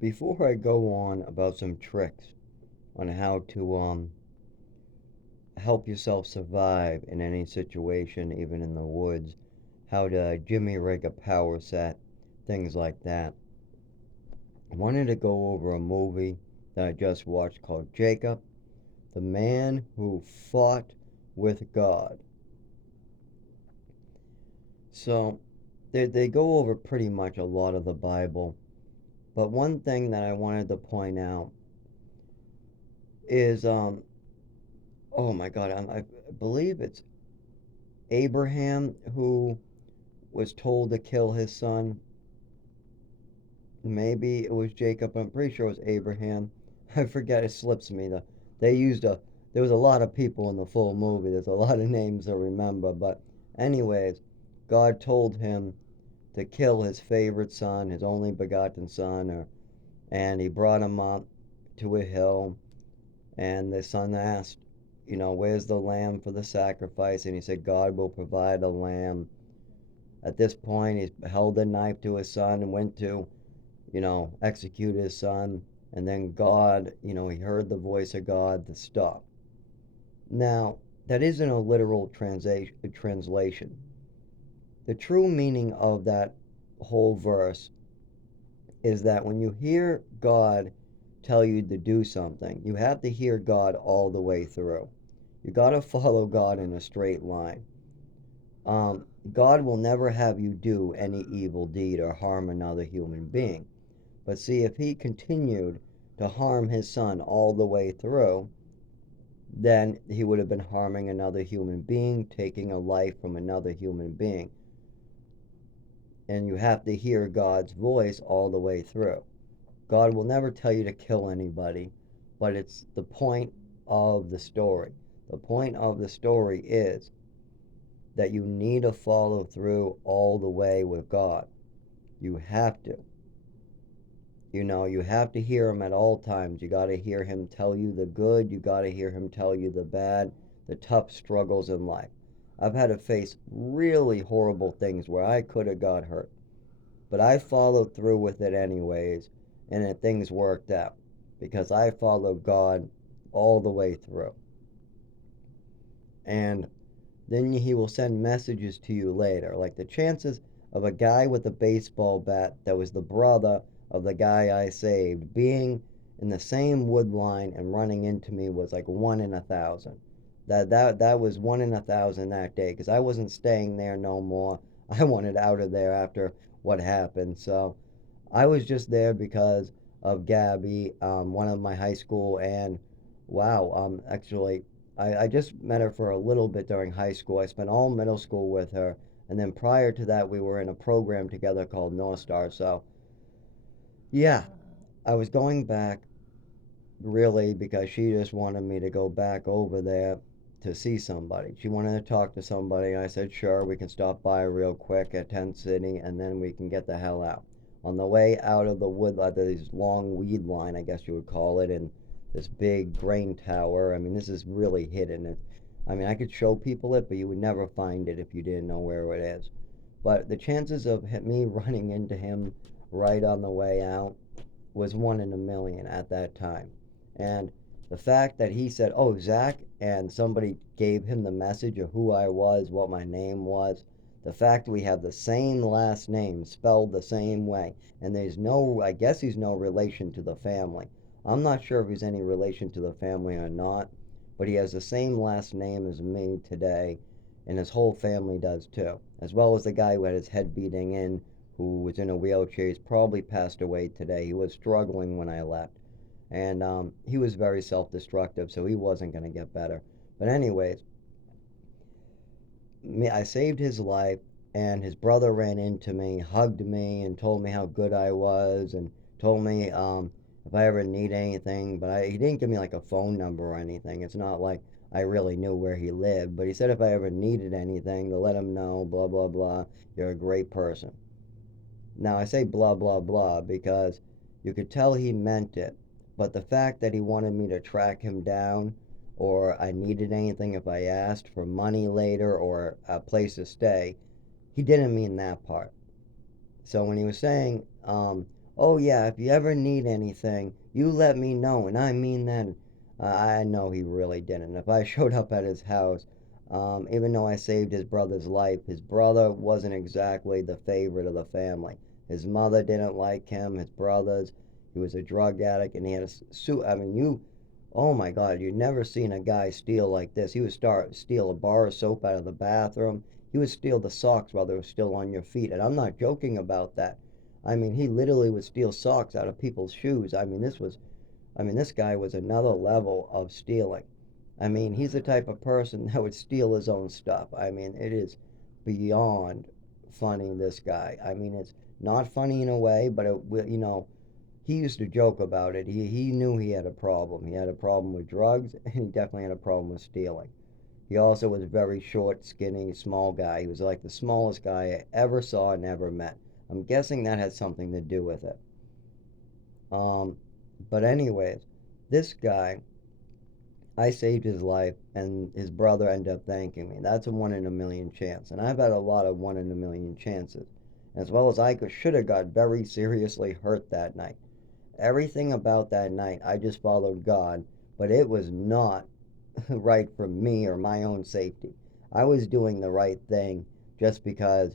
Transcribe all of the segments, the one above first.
Before I go on about some tricks on how to help yourself survive in any situation, even in the woods, how to jimmy rig a power set, things like that, I wanted to go over a movie that I just watched called Jacob, the Man Who Fought with God. So they go over pretty much a lot of the Bible, but one thing that I wanted to point out is oh my God, I believe it's Abraham who was told to kill his son. Maybe it was Jacob. I'm pretty sure it was Abraham. I forget. It slips me. They used a. There was a lot of people in the full movie. There's a lot of names to remember. But anyways, God told him to kill his favorite son, his only begotten son, and he brought him up to a hill. And the son asked, where's the lamb for the sacrifice? And he said, God will provide a lamb. At this point, he held a knife to his son and went to execute his son. And then God, he heard the voice of God to stop. Now, that isn't a literal translation. The true meaning of that whole verse is that when you hear God tell you to do something, you have to hear God all the way through. You got to follow God in a straight line. God will never have you do any evil deed or harm another human being. But see, if he continued to harm his son all the way through, then he would have been harming another human being, taking a life from another human being. And you have to hear God's voice all the way through. God will never tell you to kill anybody, but it's the point of the story. The point of the story is that you need to follow through all the way with God. You have to. You have to hear him at all times. You got to hear him tell you the good. You got to hear him tell you the bad, the tough struggles in life. I've had to face really horrible things where I could have got hurt, but I followed through with it anyways, and things worked out because I followed God all the way through. And then he will send messages to you later. Like the chances of a guy with a baseball bat that was the brother of the guy I saved being in the same wood line and running into me was like 1 in 1,000. That was 1 in 1,000 that day because I wasn't staying there no more. I wanted out of there after what happened. So I was just there because of Gabby, one of my high school, and wow, actually, I just met her for a little bit during high school. I spent all middle school with her, and then prior to that, we were in a program together called North Star. So, yeah, I was going back really because she just wanted me to go back over there to see somebody. She wanted to talk to somebody. I said, sure, we can stop by real quick at Tent City and then we can get the hell out. On the way out of the wood, this long weed line, I guess you would call it, and this big grain tower. I mean, this is really hidden. I mean, I could show people it, but you would never find it if you didn't know where it is. But the chances of me running into him right on the way out was 1 in 1,000,000 at that time. And the fact that he said, "Oh, Zach," and somebody gave him the message of who I was, what my name was, the fact we have the same last name spelled the same way, and I guess he's no relation to the family. I'm not sure if he's any relation to the family or not, but he has the same last name as me today, and his whole family does too, as well as the guy who had his head beating in, who was in a wheelchair. He's probably passed away today. He was struggling when I left. And he was very self destructive, so he wasn't going to get better. But, anyways, I saved his life, and his brother ran into me, hugged me, and told me how good I was, and told me if I ever need anything. But he didn't give me like a phone number or anything. It's not like I really knew where he lived. But he said if I ever needed anything, to let him know, blah, blah, blah. You're a great person. Now, I say blah, blah, blah because you could tell he meant it. But the fact that he wanted me to track him down or I needed anything if I asked for money later or a place to stay, he didn't mean that part. So when he was saying, "Oh yeah, if you ever need anything, you let me know," and I mean that. I know he really didn't. If I showed up at his house, even though I saved his brother's life, his brother wasn't exactly the favorite of the family. His mother didn't like him, his brothers. He was a drug addict, and he had a suit. I mean, oh my God, you've never seen a guy steal like this. He would steal a bar of soap out of the bathroom. He would steal the socks while they were still on your feet, and I'm not joking about that. I mean, he literally would steal socks out of people's shoes. I mean, this guy was another level of stealing. I mean, he's the type of person that would steal his own stuff. I mean, it is beyond funny, this guy. I mean, it's not funny in a way, but he used to joke about it. He knew he had a problem. He had a problem with drugs, and he definitely had a problem with stealing. He also was a very short, skinny, small guy. He was like the smallest guy I ever saw and ever met. I'm guessing that had something to do with it. Um, but anyways, this guy, I saved his life, and his brother ended up thanking me. That's a 1 in a million chance, and I've had a lot of 1 in a million chances. As well as I should have got very seriously hurt that night. Everything about that night, I just followed God, but it was not right for me or my own safety. I was doing the right thing just because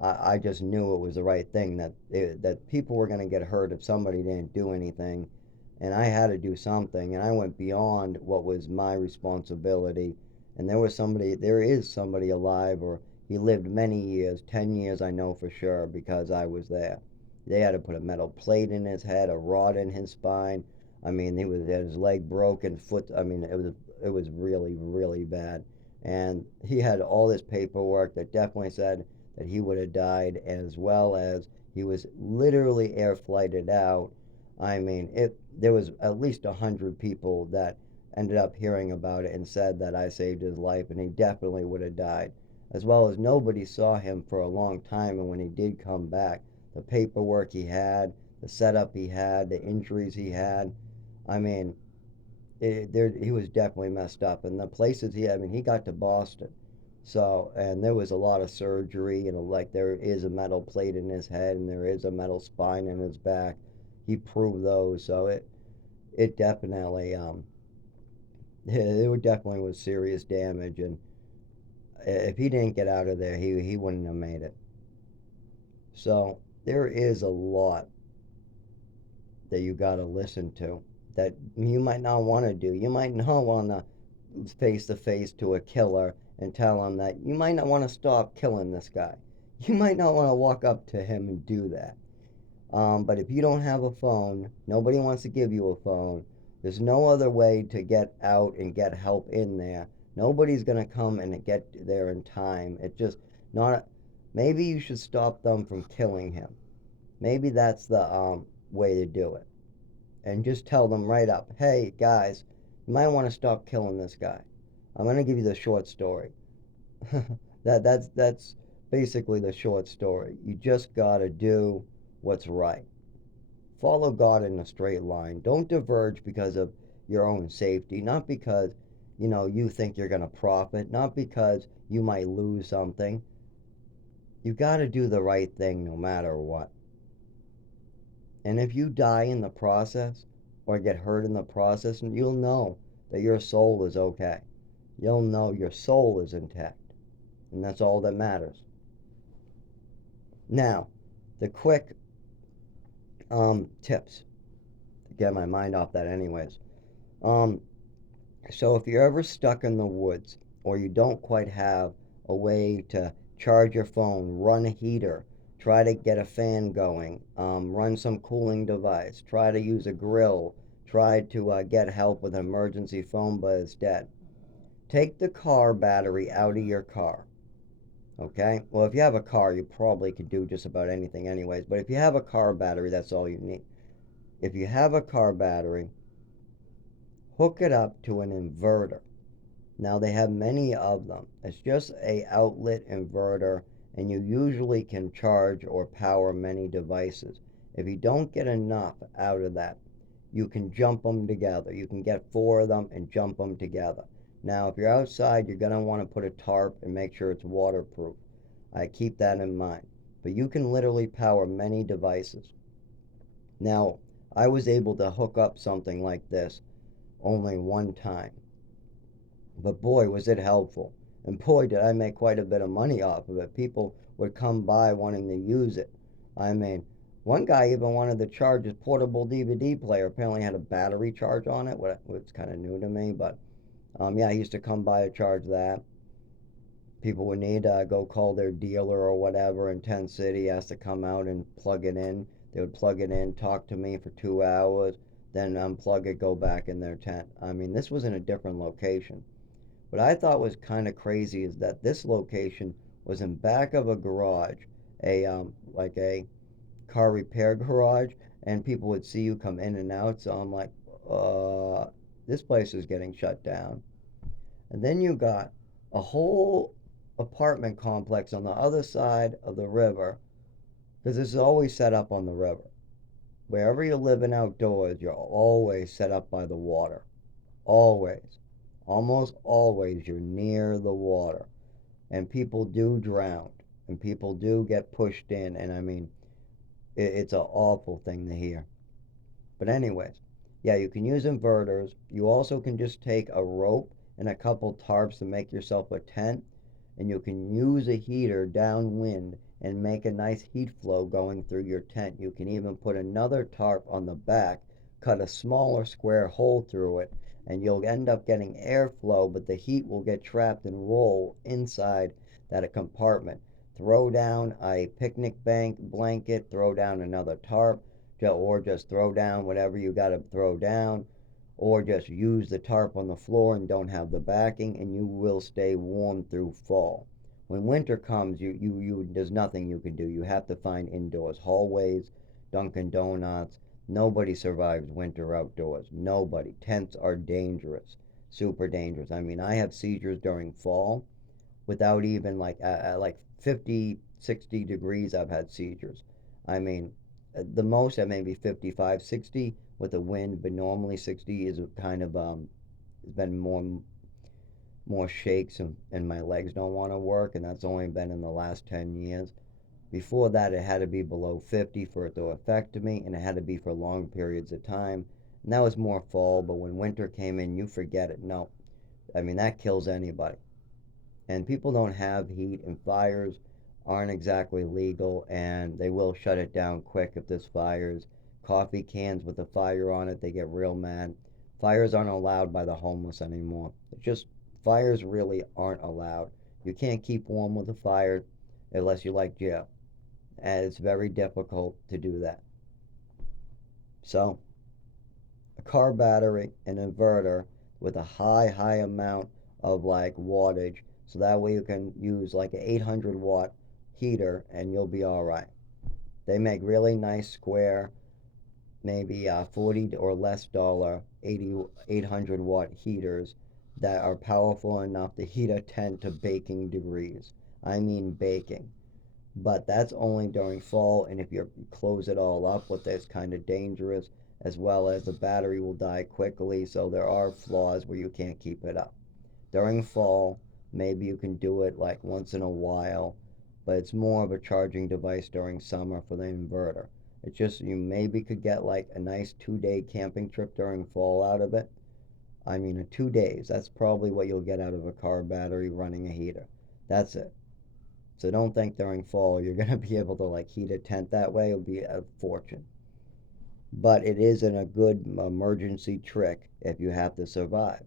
I just knew it was the right thing, that people were going to get hurt if somebody didn't do anything, and I had to do something, and I went beyond what was my responsibility. And there is somebody alive, or he lived many years, 10 years I know for sure, because I was there. They had to put a metal plate in his head, a rod in his spine. I mean, he was had his leg broken, foot. I mean, it was really, really bad. And he had all this paperwork that definitely said that he would have died, as well as he was literally air flighted out. I mean, there was at least 100 people that ended up hearing about it and said that I saved his life, and he definitely would have died. As well as nobody saw him for a long time, and when he did come back, the paperwork he had, the setup he had, the injuries he had. I mean, he was definitely messed up. And the places I mean, he got to Boston. So, and there was a lot of surgery, like there is a metal plate in his head and there is a metal spine in his back. He proved those. So it definitely, it definitely was serious damage. And if he didn't get out of there, he wouldn't have made it. So there is a lot that you got to listen to that you might not want to do. You might not want to face to face to a killer and tell him that you might not want to stop killing this guy. You might not want to walk up to him and do that. But if you don't have a phone, nobody wants to give you a phone. There's no other way to get out and get help in there. Nobody's going to come and get there in time. It's just not. Maybe you should stop them from killing him. Maybe that's the way to do it. And just tell them right up, hey guys, you might want to stop killing this guy. I'm gonna give you the short story. That's basically the short story. You just gotta do what's right. Follow God in a straight line. Don't diverge because of your own safety, not because you think you're gonna profit, not because you might lose something. You gotta do the right thing no matter what. And if you die in the process or get hurt in the process, you'll know that your soul is okay. You'll know your soul is intact. And that's all that matters. Now, the quick tips to get my mind off that, anyways. Um, so if you're ever stuck in the woods or you don't quite have a way to charge your phone, run a heater, try to get a fan going, run some cooling device, try to use a grill, try to get help with an emergency phone but it's dead. Take the car battery out of your car. Okay? Well, if you have a car, you probably could do just about anything, anyways. But if you have a car battery, that's all you need. If you have a car battery, hook it up to an inverter. Now, they have many of them. It's just a outlet inverter, and you usually can charge or power many devices. If you don't get enough out of that, you can jump them together. You can get 4 of them and jump them together. Now, if you're outside, you're going to want to put a tarp and make sure it's waterproof. I keep that in mind. But you can literally power many devices. Now, I was able to hook up something like this only one time, but boy, was it helpful. And boy, did I make quite a bit of money off of it. People would come by wanting to use it. I mean, one guy even wanted to charge his portable DVD player. Apparently, had a battery charge on it, which kind of new to me. But yeah, he used to come by to charge that. People would need to go call their dealer or whatever in Tent City, ask to come out and plug it in. They would plug it in, talk to me for 2 hours, then unplug it, go back in their tent. I mean, this was in a different location. What I thought was kind of crazy is that this location was in back of a garage, a like a car repair garage, and people would see you come in and out. So I'm like, this place is getting shut down. And then you got a whole apartment complex on the other side of the river, because this is always set up on the river. Wherever you're living outdoors, you're always set up by the water. Always. Almost always you're near the water. And people do drown. And people do get pushed in. And I mean, it's an awful thing to hear. But anyways, yeah, you can use inverters. You also can just take a rope and a couple tarps to make yourself a tent, and you can use a heater downwind and make a nice heat flow going through your tent. You can even put another tarp on the back, cut a smaller square hole through it, and you'll end up getting airflow, but the heat will get trapped and roll inside that compartment. Throw down a picnic blanket, throw down another tarp, or just throw down whatever you got to throw down, or just use the tarp on the floor and don't have the backing, and you will stay warm through fall. When winter comes, there's nothing you can do. You have to find indoors, hallways, Dunkin' Donuts. Nobody survives winter outdoors. Nobody. Tents are dangerous, super dangerous. I mean, I have seizures during fall without even like 50, 60 degrees. I've had seizures. I mean, the most at maybe 55, 60 with the wind, but normally 60 is kind of has been more shakes, and my legs don't want to work, and that's only been in the last 10 years. Before that, it had to be below 50 for it to affect me, and it had to be for long periods of time. And that was more fall, but when winter came in, you forget it. No, I mean, that kills anybody. And people don't have heat, and fires aren't exactly legal, and they will shut it down quick if there's fires. Coffee cans with a fire on it, they get real mad. Fires aren't allowed by the homeless anymore. It's just fires really aren't allowed. You can't keep warm with a fire unless you like jail, and it's very difficult to do that. So a car battery, an inverter with a high amount of like wattage, so that way you can use like an 800-watt heater and you'll be all right. They make really nice square, maybe 40 or less dollar 800-watt heaters that are powerful enough to heat a tent to baking degrees. I mean baking. But that's only during fall, and if you close it all up with this, kind of dangerous, as well as the battery will die quickly, so there are flaws where you can't keep it up. During fall, maybe you can do it like once in a while, but it's more of a charging device during summer for the inverter. It's just you maybe could get like a nice 2 day camping trip during fall out of it. I mean, 2 days, that's probably what you'll get out of a car battery running a heater. That's it. So don't think during fall you're going to be able to like heat a tent that way. It'll be a fortune. But it isn't a good emergency trick if you have to survive.